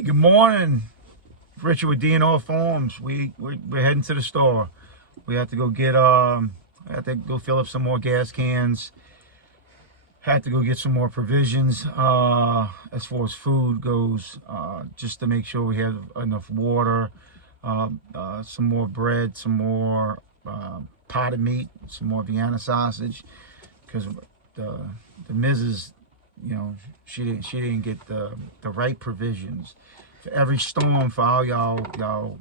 Hey, good morning. Richard with DNR Farms. We're heading to the store. We have to go get I have to go fill up some more gas cans. Had to go get some more provisions as far as food goes, just to make sure we have enough water, some more bread, some more potted meat, some more Vienna sausage, because the Mrs., she didn't get the right provisions for every storm. For all y'all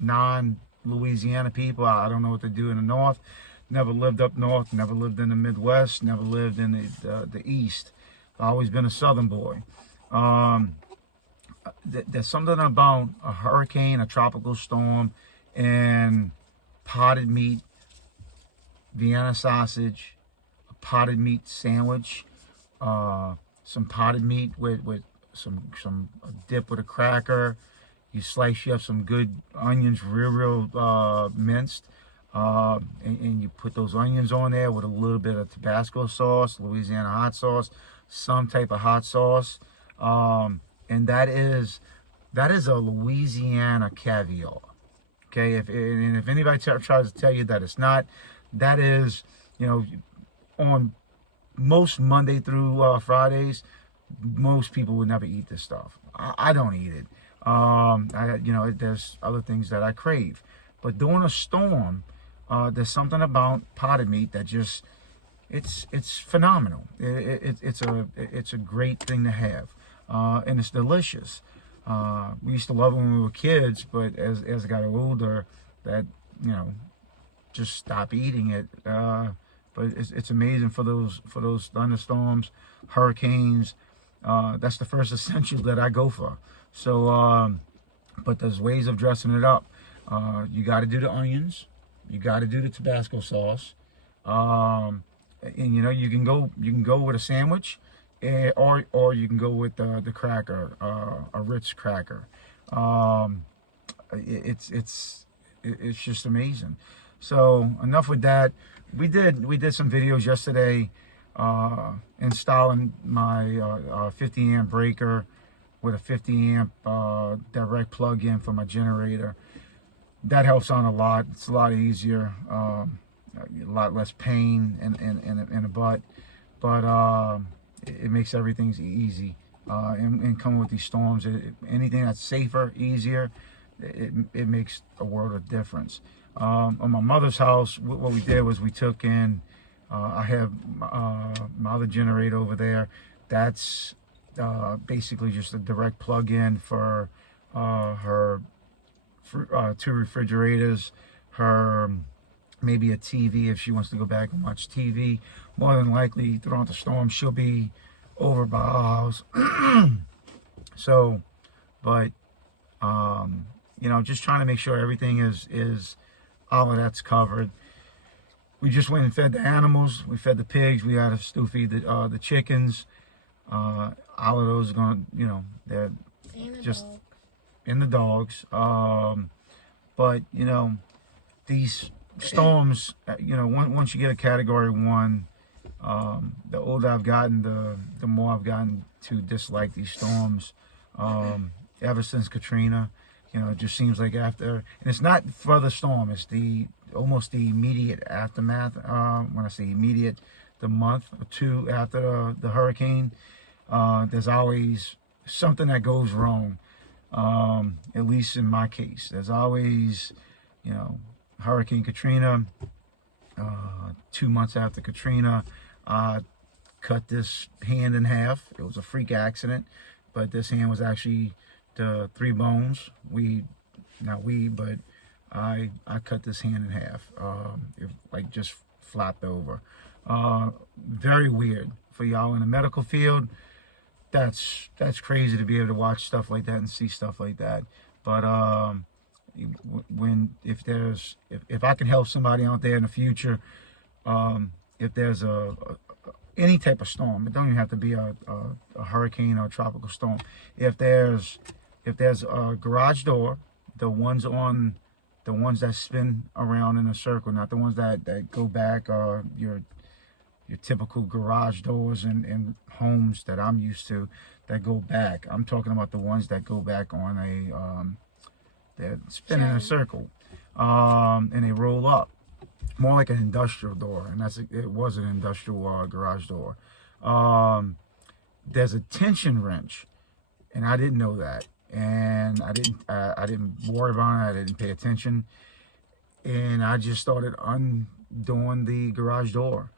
non-Louisiana people, I don't know what they do in the north. Never lived up north, never lived in the Midwest, never lived in the East. I've always been a Southern boy. There's something about a hurricane, a tropical storm, and potted meat, Vienna sausage, a potted meat sandwich, some potted meat with some dip with a cracker. You slice you up some good onions, real minced. And you put those onions on there with a little bit of Tabasco sauce, Louisiana hot sauce, some type of hot sauce, and that is a Louisiana caviar. Okay, if anybody tries to tell you that it's not, that is, on most Monday through Fridays, most people would never eat this stuff. I don't eat it. There's other things that I crave, but during a storm, there's something about potted meat that just it's phenomenal. It's a great thing to have, and it's delicious. We used to love it when we were kids, but as I got older, that just stop eating it. But it's amazing for those thunderstorms, hurricanes. That's the first essential that I go for. So, but there's ways of dressing it up. You got to do the onions. You got to do the Tabasco sauce, and you can go with a sandwich, or you can go with the cracker, a Ritz cracker. It's just amazing. So enough with that. We did some videos yesterday, installing my 50 amp breaker with a 50 amp direct plug-in for my generator. That helps on a lot. It's a lot easier, a lot less pain in the butt, but it makes everything easy. And coming with these storms, anything that's safer, easier, it makes a world of difference. On my mother's house, what we did was we took in, I have my other generator over there. That's basically just a direct plug-in for her two refrigerators, her maybe a TV if she wants to go back and watch TV. More than likely throughout the storm she'll be over by our house. So, but just trying to make sure everything is all of that's covered. We just went and fed the animals. We fed the pigs. We had to still feed the chickens. All of those are gonna, they're just in the dogs. But these storms, once you get a category 1, the older I've gotten, the more I've gotten to dislike these storms. Ever since Katrina, it just seems like after, and it's not for the storm, it's almost the immediate aftermath. When I say immediate, the month or two after the hurricane, there's always something that goes wrong. At least in my case, there's always, Hurricane Katrina. 2 months after Katrina, I cut this hand in half. It was a freak accident, but this hand was actually the 3 bones. But I cut this hand in half. It just flopped over. Very weird for y'all in the medical field. That's crazy to be able to watch stuff like that and see stuff like that. But if I can help somebody out there in the future, if there's any type of storm, it don't even have to be a hurricane or a tropical storm. If there's a garage door, the ones that spin around in a circle, not the ones that go back, your typical garage doors and homes that I'm used to. that go back. I'm talking about the ones that go back on they're spinning in a circle, and they roll up, more like an industrial door, and it was an industrial garage door. There's a tension wrench, and I didn't know that, and I didn't worry about it. I didn't pay attention, and I just started undoing the garage door,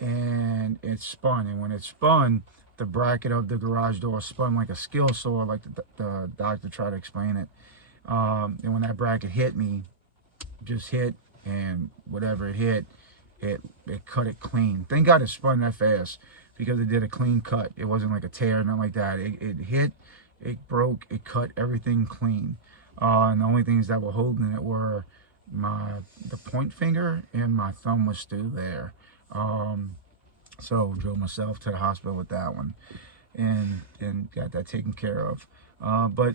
and it spun. And when it spun, the bracket of the garage door spun like a skill saw, like the doctor tried to explain it. And when that bracket hit me, just hit, and whatever it hit, it cut it clean. Thank God it spun that fast, because it did a clean cut. It wasn't like a tear, nothing like that. It hit, it broke, it cut everything clean. And the only things that were holding it were the point finger, and my thumb was still there. So drove myself to the hospital with that one, and got that taken care of. But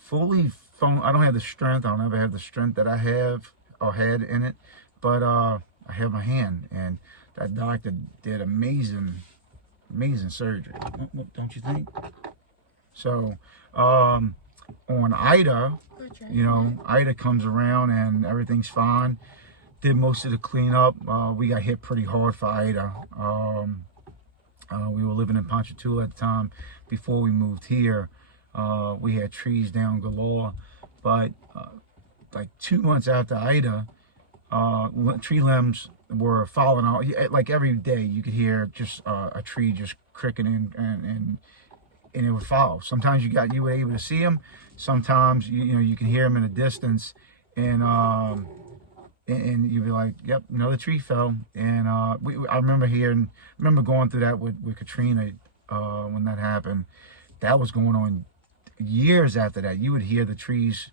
fully, I don't have the strength. I don't ever have the strength that I have or had in it. But I have my hand, and that doctor did amazing surgery, don't you think? So on Ida, Ida comes around and everything's fine. Did most of the cleanup. We got hit pretty hard for Ida. We were living in Ponchatoula at the time before we moved here. We had trees down galore, but like 2 months after Ida, tree limbs were falling out. Like every day, you could hear just a tree just cricking and it would fall. Sometimes you were able to see them. Sometimes you can hear them in the distance, and you'd be like, "Yep, another tree fell." And I remember going through that with Katrina when that happened. That was going on years after that. You would hear the trees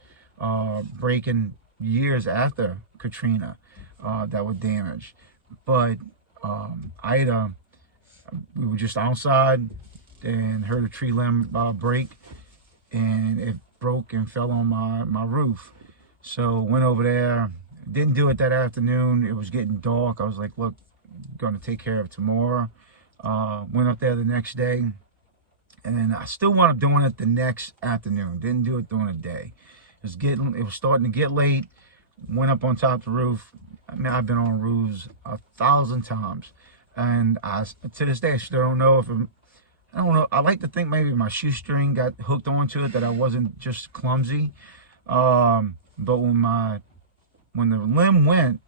breaking years after Katrina that were damaged. But Ida, we were just outside and heard a tree limb break, and it broke and fell on my roof. So went over there. Didn't do it that afternoon. It was getting dark. I was like, look, gonna take care of it tomorrow. Went up there the next day, and I still wound up doing it the next afternoon. Didn't do it during the day. It was starting to get late. Went up on top of the roof. I mean, I've been on roofs 1,000 times, and to this day I still don't know if I don't know. I like to think maybe my shoestring got hooked onto it, that I wasn't just clumsy. But when the limb went,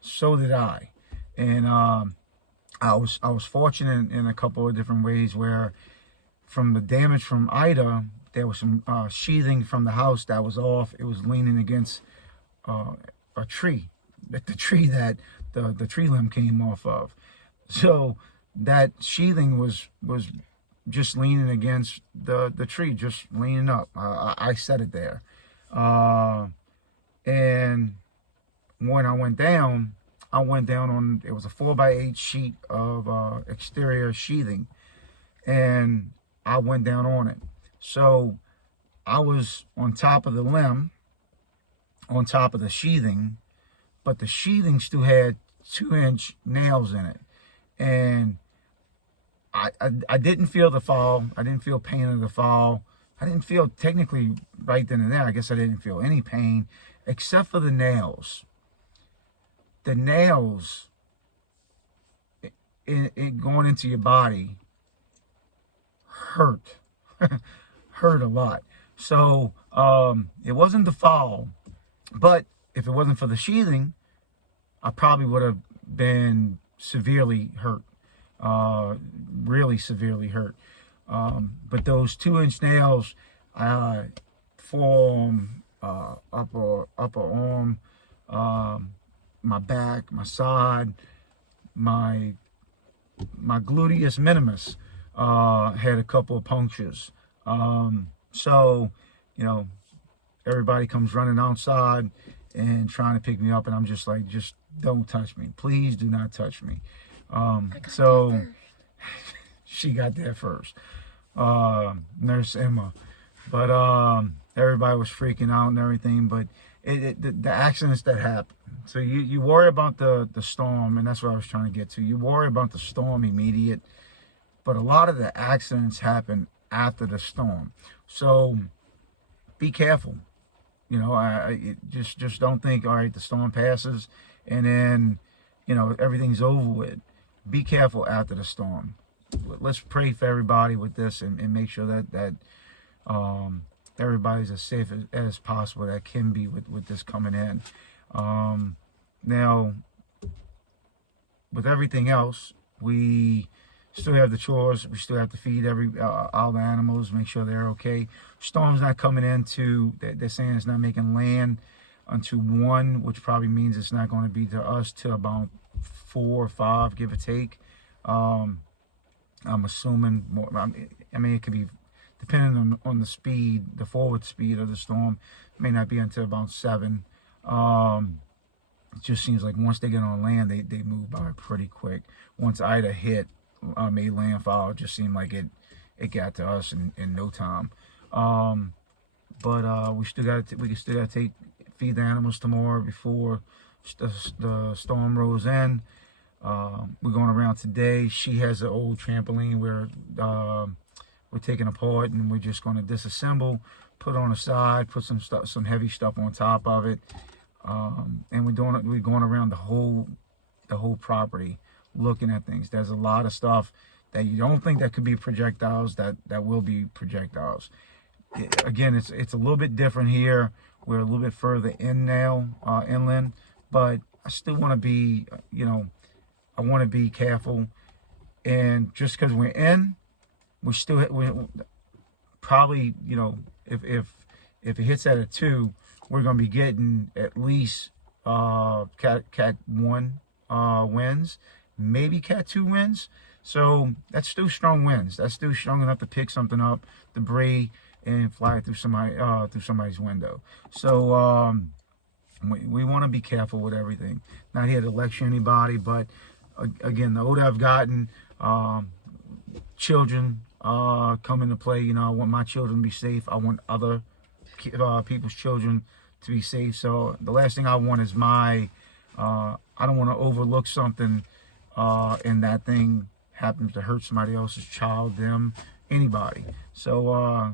so did I. And I was fortunate in a couple of different ways, where from the damage from Ida, there was some sheathing from the house that was off. It was leaning against a tree, like the tree that the tree limb came off of. So that sheathing was just leaning against the tree, just leaning up. I set it there. And when I went down on, it was a 4x8 sheet of exterior sheathing, and I went down on it. So I was on top of the limb, on top of the sheathing, but the sheathing still had 2-inch nails in it. And I didn't feel the fall. I didn't feel pain of the fall. I didn't feel technically right then and there. I guess I didn't feel any pain except for the nails. The nails it going into your body hurt. Hurt a lot. So it wasn't the fall, but if it wasn't for the sheathing, I probably would have been severely hurt. Really severely hurt. But those 2-inch nails, forearm, upper arm, my back, my side, my gluteus minimus had a couple of punctures. So, everybody comes running outside and trying to pick me up, and I'm just like, just don't touch me. Please do not touch me. So she got there first, Nurse Emma. But everybody was freaking out and everything. But the accidents that happen. So you worry about the storm, and that's what I was trying to get to. You worry about the storm immediate, but a lot of the accidents happen after the storm. So be careful. You know, just don't think, all right, the storm passes and then, you know, everything's over with. Be careful after the storm. Let's pray for everybody with this, and make sure that everybody's as safe as possible that can be with this coming in. Now, with everything else, we still have the chores. We still have to feed all the animals, make sure they're okay. Storm's not coming into, they're saying it's not making land until 1, which probably means it's not going to be to us till about 4 or 5, give or take. I'm assuming more. I mean, it could be depending on the speed, the forward speed of the storm. It may not be until about 7. It just seems like once they get on land, they move by pretty quick. Once Ida hit, made landfall, it just seemed like it got to us in no time. But we still got to feed the animals tomorrow before the storm rolls in. We're going around today. She has an old trampoline where we're taking apart, and we're just going to disassemble, put on the side, put some heavy stuff on top of it, and we're going around the whole property, looking at things. There's a lot of stuff that you don't think that could be projectiles that will be projectiles. Again, it's a little bit different here. We're a little bit further in now, inland, but I still want to be, you know, I want to be careful. And just because we're in, we're probably, you know, if it hits at a 2, we're going to be getting at least Cat 1 winds, maybe Cat 2 winds. So that's still strong winds. That's still strong enough to pick something up, debris, and fly through somebody's window. So we want to be careful with everything. Not here to lecture anybody, but again, the older I've gotten, children come into play. You know, I want my children to be safe. I want other people's children to be safe. So the last thing I want is I don't want to overlook something and that thing happens to hurt somebody else's child, them, anybody. So I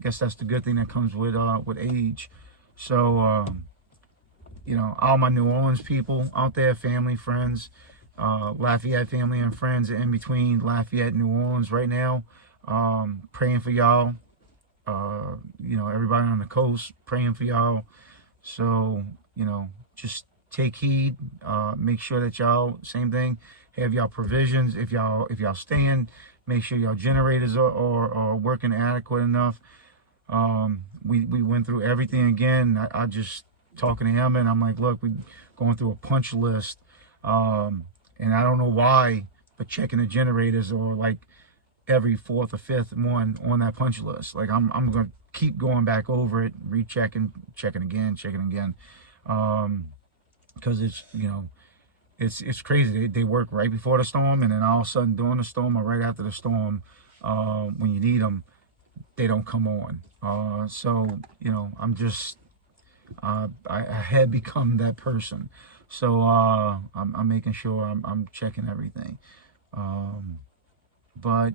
guess that's the good thing that comes with age. So you know, all my New Orleans people out there, family, friends, Lafayette family and friends in between Lafayette and New Orleans right now, praying for y'all. You know, everybody on the coast, praying for y'all. So, you know, just take heed. Make sure that y'all, same thing, have y'all provisions. If y'all staying, make sure y'all generators are working adequate enough. We went through everything again. I just talking to him, and I'm like, look, we going through a punch list, and I don't know why, but checking the generators are like every 4th or 5th one on that punch list. Like I'm gonna keep going back over it, checking again, because it's, you know, it's crazy. They work right before the storm, and then all of a sudden during the storm or right after the storm, when you need them, they don't come on. So, you know, I'm just I had become that person. So I'm making sure I'm checking everything. But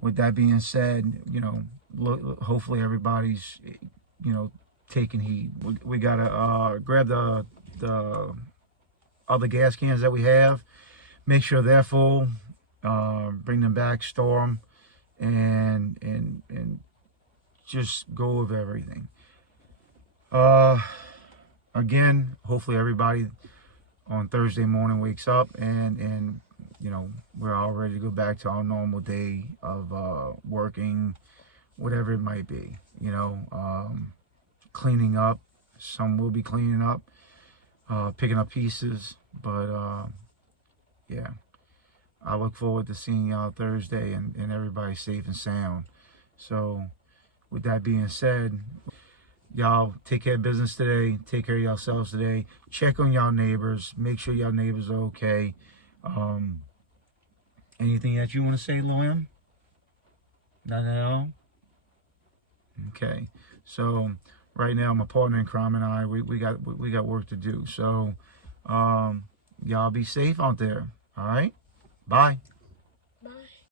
with that being said, you know, hopefully everybody's, you know, taking heed. We gotta grab the other gas cans that we have, make sure they're full, bring them back, store them, and just go over everything. Again, hopefully everybody on Thursday morning wakes up and you know, we're all ready to go back to our normal day of working, whatever it might be, you know, cleaning up. Some will be cleaning up, picking up pieces, but yeah, I look forward to seeing y'all Thursday and everybody safe and sound. So with that being said, y'all take care of business today. Take care of yourselves today. Check on y'all neighbors. Make sure y'all neighbors are okay. Anything that you want to say, Loam? Not at all? Okay. So right now, my partner in crime and I, we got work to do. So y'all be safe out there. All right? Bye.